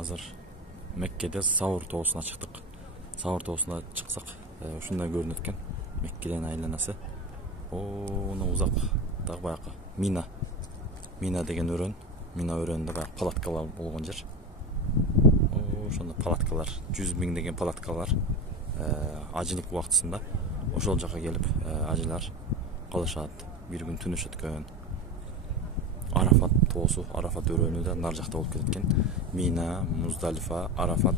Азыр Меккеде Саур тоосуна чыктык. Саур тоосуна чыксак, ушундай көрүнөт экен. Меккеден айланасы. Мына узак дагы баягы Мина. Мина деген өрөн. Мина өрөөнүндө баягы палаткалар болгон жер. Ошондо палаткалар, 100 миңдеген палаткалар ажылык убактысында ошол жака келип ажылар калышат. Бир күн түн өткөн. Арафат тоосу, Арафат өрөөнү да нар жакта болуп кетет экен. Мина, Муздалифа, Арафат.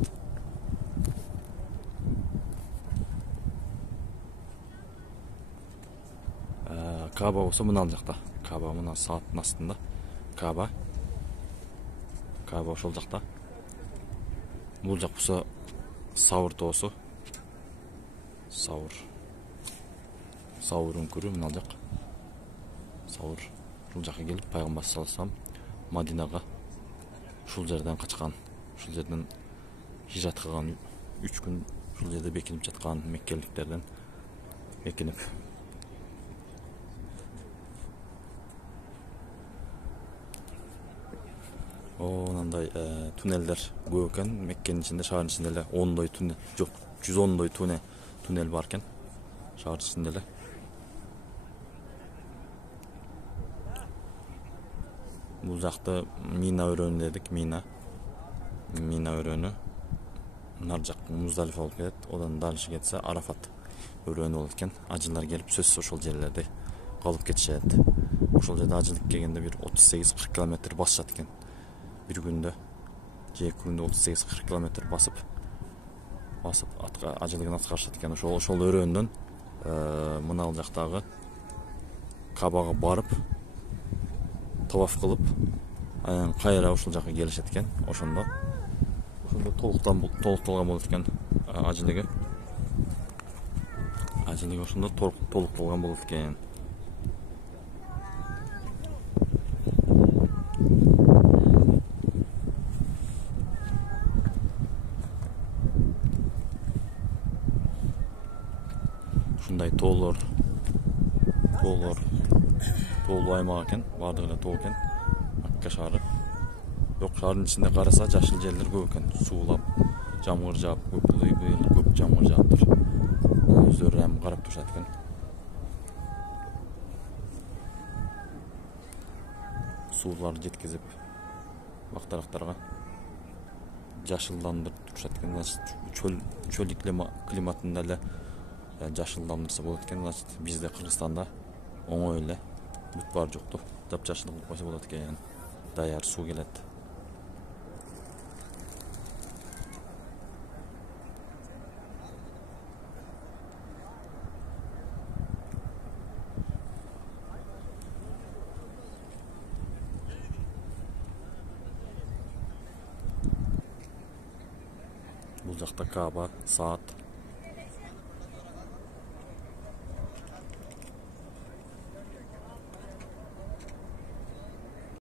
Каба болсо мына жакта. Каба мына сааттын астында. Каба ошол жакта. Бул жак болсо Саур тоосу. Саур үңкүрү мына жак. Саур ушул жака келип пайгамбар саллаллаху алейхи вассалам Мадинага ушул жерден качкан. Ушул жерден хижрат кылган, 3 күн ушул жерде бекинип жаткан меккеликтерден бекинип. Мындай туннелдер көп экен. Меккенин ичинде, шаардын ичинде эле 10дой туннел, жок, 110дой туннел бар экен. Шаардын ичинде эле. Бул жакты Мина өрөөнү дедик, Мина өрөөнү. Нар жак Муздалифа болуп кетет. Одан дальше кетсе Арафат өрөөнү болот экен. Ажылар келип сөзсүз ошол жерлерде калып кетишет. Ошол жерде ажылык келгенде бир 38-40 километр басышат экен. Bir günde, же күндө 38-40 километр басып ажылыгын аткарышат экен. Ошол өрөөндөн мына ал жактагы Кабага барып таваф кылып, анан кайра ошол жака келишет экен. Ошондо толукталган болот экен ажылыгы. Ошондо толукталган болот экен. Ушундай тоолор тоолуу аймак экен, баардыгы эле тоо экен. Макка шаары. Бирок шаардын ичинде караса жашыл жерлер көп экен. Суулап, жамгыр жаап, көп жамгыр жаап тур. Өздөрү эми карап турушат экен. Суулар жеткизип бактарактарга жашылдандырып турушат экен. Чөл климатында эле жашылдандырса болот экен. Значит, бизде Кыргызстанда оңой эле бүт бар жокту жапжашыл кылып койсо болот экен. Даяр суу келет. Бул жакта Каба, Саат